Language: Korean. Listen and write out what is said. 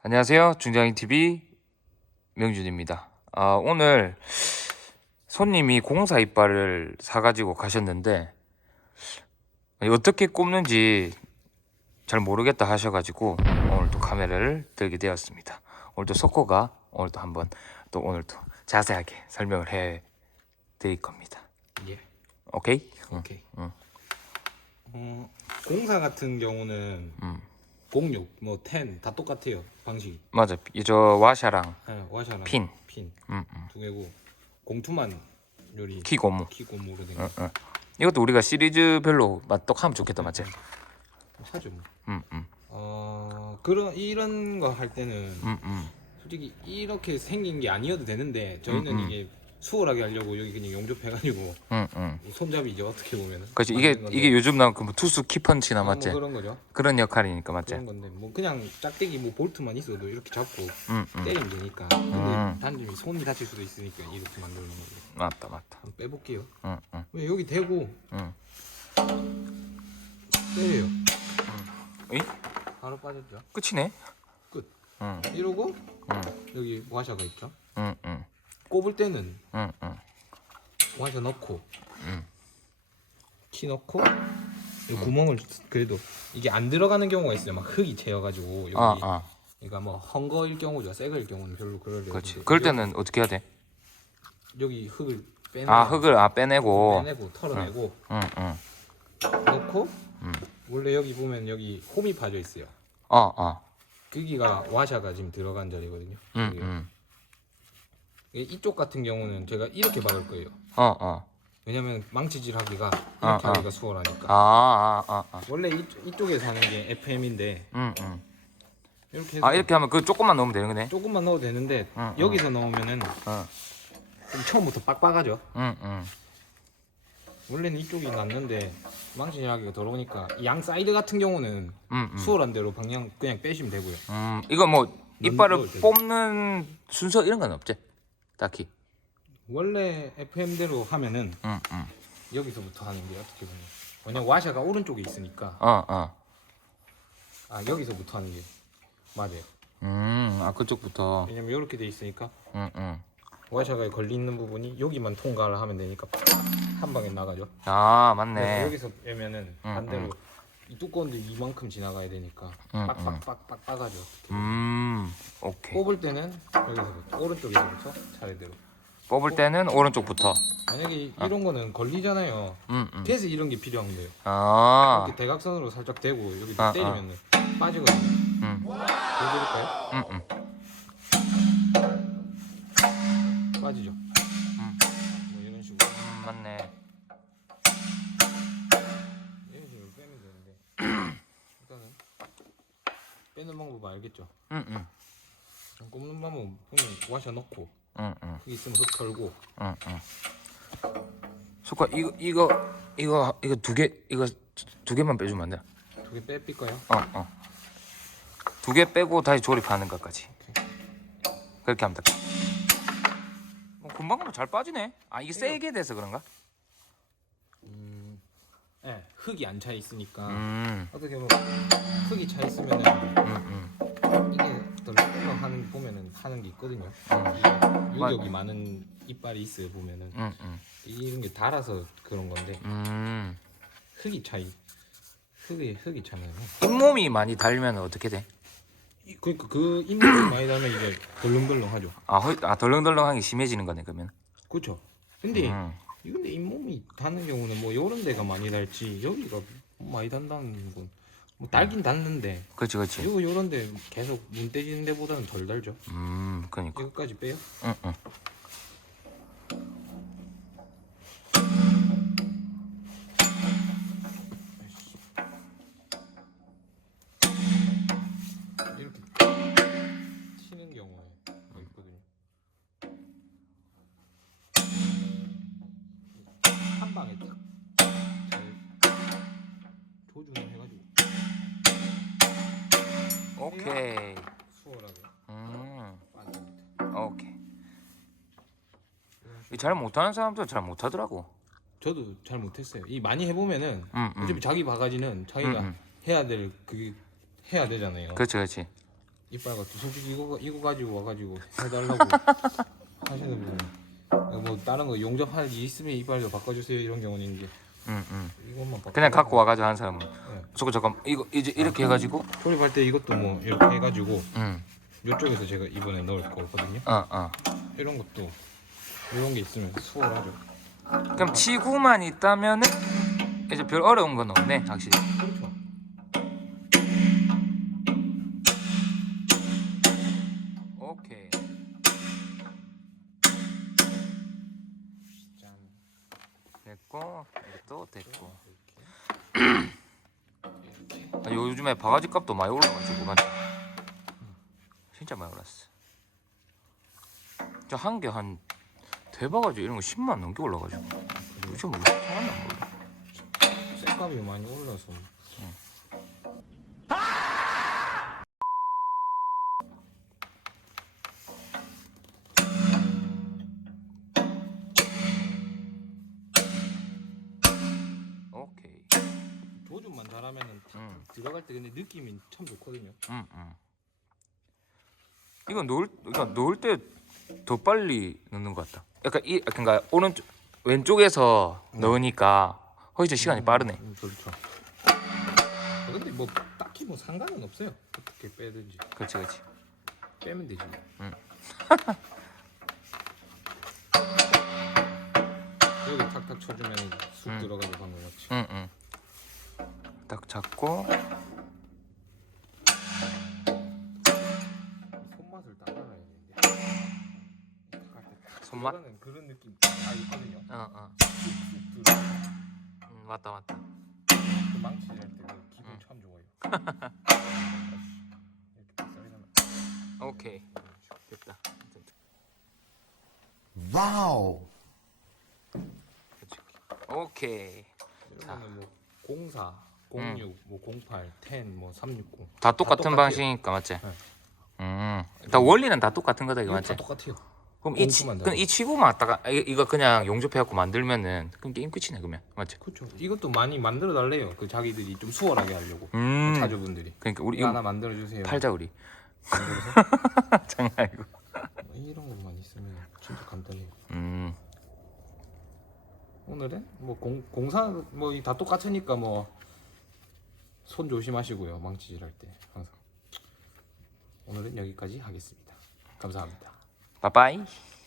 안녕하세요. 중장인 TV 명준입니다. 아, 오늘 손님이 공사 이빨을 사가지고 가셨는데 어떻게 꼽는지 잘 모르겠다 하셔가지고 오늘도 카메라를 들게 되었습니다. 오늘도 석호가 오늘도 한번 또 오늘도 자세하게 설명을 해 드릴 겁니다. 예. 오케이? 응. 오케이. 응. 어, 공사 같은 경우는 음. 06, 뭐 10, 다 똑같아요. 방식이. 맞아. 이저 와샤랑 네, 와샤랑 핀. 핀. 음, 음. 두 개고 공투만 요리 키고무. 키고무로 된 응, 거. 응. 이것도 우리가 시리즈별로 맞독하면 좋겠다, 맞지? 사죠. 뭐. 음, 음, 어, 그런 이런 거 할 때는 음, 음. 솔직히 이렇게 생긴 게 아니어도 되는데 저희는 음, 음. 이게 수월하게 하려고 여기 그냥 용접해가지고 응, 응. 손잡이죠 어떻게 보면은. 그렇지. 이게 만든 건데. 이게 요즘 나온 그뭐 투수 키펀치나 아, 뭐 맞지? 그런 거죠. 그런 역할이니까 맞지? 그런 건데 뭐 그냥 짝대기 뭐 볼트만 있어도 이렇게 잡고 응, 응. 때리면 되니까. 근데 음. 단점이 손이 다칠 수도 있으니까 이렇게 만들는 거고. 맞다, 맞다. 한번 빼볼게요. 응, 응, 왜 여기 대고 응. 때려요. 이? 바로 빠졌죠. 끝이네. 끝. 응, 이러고 응, 여기 와샤가 있죠. 응, 응, 꼽을 때는 응, 응. 와샤 넣고 음. 키 넣고 이 구멍을 그래도 이게 안 들어가는 경우가 있어요. 막 흙이 채여가지고 여기 아, 아, 그러니까 뭐 헝거일 경우죠. 새거일 경우는 별로 그럴 일 그렇지. 없는데 그럴 때는 어떻게 해야 돼? 여기 흙을 빼내 아, 흙을 아 빼내고. 빼내고 털어내고 응, 응. 넣고 음. 원래 여기 보면 여기 홈이 파져 있어요. 어, 어. 여기가 와샤가 지금 들어간 자리거든요. 응, 여기. 응. 이쪽 같은 경우는 제가 이렇게 박을 거예요. 어, 어. 왜냐면 망치질하기가 이렇게 아, 아. 하기가 수월하니까. 아, 아, 아, 아. 원래 이, 이쪽에서 하는 게 FM인데 응, 응. 이렇게 해서 아, 이렇게 하면 그 조금만 넣으면 되는 거네. 조금만 넣어도 되는데 응, 응. 여기서 넣으면은 응, 좀 처음부터 빡빡하죠. 응, 응. 원래는 이쪽이 낫는데 망치질하기가 더러우니까 이양 사이드 같은 경우는 응, 응. 수월한 대로 방향 그냥 빼시면 되고요. 음, 이거 뭐 이빨을. 뽑는 순서 이런 건 없지? 딱히. 원래 FM대로 하면은 응, 응. 여기서부터 하는 게 어떻게 보면 왜냐면 와샤가 오른쪽에 있으니까 어, 어. 아 여기서부터 하는 게 맞아요. 음, 아 그쪽부터. 왜냐면 이렇게 돼 있으니까 응, 응. 와샤가 걸리 있는 부분이 여기만 통과를 하면 되니까 한 방에 나가죠. 아, 그래서 맞네. 여기서 빼면은 응, 반대로 응. 이 두꺼운데 이만큼 지나가야 되니까 응, 빡빡빡빡 빠가죠. 음, 오케이. 뽑을 때는 여기서부터 오른쪽에서부터 차례대로. 뽑을 때는 오른쪽부터. 만약에 이런 거는 걸리잖아요. 응, 응. 그래서 이런 게 필요한 거예요. 아, 이렇게 대각선으로 살짝 대고 여기 아, 때리면 은 빠지거든요. 응, 보여드릴까요? 응, 응. 빠지죠. 빼는 방법 알겠죠? 응, 응, 꼽는 방법은 와샤 넣고 응, 응, 흙 있으면 흙 털고 응, 응. 수카 이거 이거 이거 이거 두 개 이거 두 개만 빼주면 안 돼? 두 개 빼뺄까요? 어, 어. 두 개 빼고 다시 조립하는 것까지. 그렇게 하면 돼. 어, 금방 금방 잘 빠지네. 아 이게 세게 돼서 그런가? 음, 네, 흙이 안 차 있으니까 음, 어떻게 보면 흙이 차 있으면은 음, 음. 이게 덜렁덜렁 하는 보면은 있거든요. 음. 이 유격이 많은 이빨이 있어요 보면은 음, 음, 이런 게 달아서 그런 건데 음. 흙이 차이 흙이 흙이 차면 잇몸이 많이 달면 어떻게 돼? 이- 그러니까 그 잇몸이 많이 나면 이게 덜렁덜렁하죠. 아, 허, 아 덜렁덜렁하게 심해지는 거네 그러면. 그렇죠. 근데 음. 이 근데 잇몸이 닿는 경우는 뭐 요런 데가 많이 닳지 여기가 많이 단다는 건 뭐 달긴 닿는데 그렇지, 그렇지. 이거 요런데 계속 문 떼지는 데보다는 덜 달죠. 음, 그러니까. 이거까지 빼요? 응, 응. 오케이. 수월하게 음, 빠집니다. 오케이. 이잘 못하는 사람들은 잘 못하더라고. 저도 잘 못했어요. 이 많이 해보면은 음, 음. 어차피 자기 바가지는 자기가 음, 음. 해야 될그 해야 되잖아요. 그렇지, 그렇지. 이빨 같은 솔직히 이거 이거 가지고 와가지고 해달라고 하시는 분. 뭐 다른 거 용접할 일 있으면 이빨도 바꿔주세요 이런 경우는 이제 응, 응. 이것만 바꿔. 그냥 갖고 와가지고 하는 사람은. 네. 저거 잠깐 이거 이제 이렇게 해가지고. 조립할 때 이것도 뭐 이렇게 해가지고 응. 이쪽에서 제가 이번에 넣을 거거든요. 어, 어. 이런 것도 이런 게 있으면 수월하죠. 그럼 치구만 있다면은 이제 별 어려운 건 없네, 확실히. 그렇죠. 오케이. 짠. 됐고 이것도 됐고. 아, 요즘에 바가지 값도 많이 올라가지고 맞지? 진짜 많이 올랐어. 저한 개 한 대바가지 이런 거 10만 넘게 올라가지고. 도대체 뭐 상관나 몰라. 쇠값이 많이 올라서 잘하면은 탁 음. 들어갈 때 근데 느낌이 참 좋거든요. 응, 응. 이거 놓을 이거 놓을 때 더 빨리 넣는 것 같다. 약간 이 그러니까 오른쪽 왼쪽에서 넣으니까 훨씬 시간이 빠르네. 음, 그렇죠. 아, 근데 뭐 딱히 뭐 상관은 없어요. 어떻게 빼든지 그렇지, 그렇지. 빼면 되지. 음. 여기 탁탁 쳐주면 쑥 음. 들어가고 방금 같이. 응, 응. 딱 잡고 손맛을 따라가야 되는데. 손맛. 그런 느낌 다 있거든요. 어, 어. 쑥쑥 들어. 음, 맞다, 맞다. 그 망치질 할때 그 기분 음. 참 좋아요. 이렇게 오케이. 됐다. 와우. 오케이. 이러면은 뭐 04, 06, 뭐 08, 10, 뭐 360. 다 똑같은 똑같아요. 방식이니까 맞지? 네. 음. 일단 원리는 다 똑같은 거다 이거 맞지? 다 똑같아요. 그럼 이 치, 그럼 이 치고만 갖다가 이- 이거 그냥 용접해갖고 만들면은 그럼 게임 끝이네 그러면 맞지? 그렇죠. 이것도 많이 만들어 달래요. 그 자기들이 좀 수월하게 하려고. 음. 자주분들이. 그러니까 우리 이거 하나 만들어 주세요. 팔자 우리. 만들어서 장난 아니고. 뭐 이런 것만 있으면 진짜 간단해요. 음. 오늘은 뭐 공, 공사 뭐 다 똑같으니까 뭐 손 조심하시고요. 망치질 할 때 항상. 오늘은 여기까지 하겠습니다. 감사합니다. 바이바이.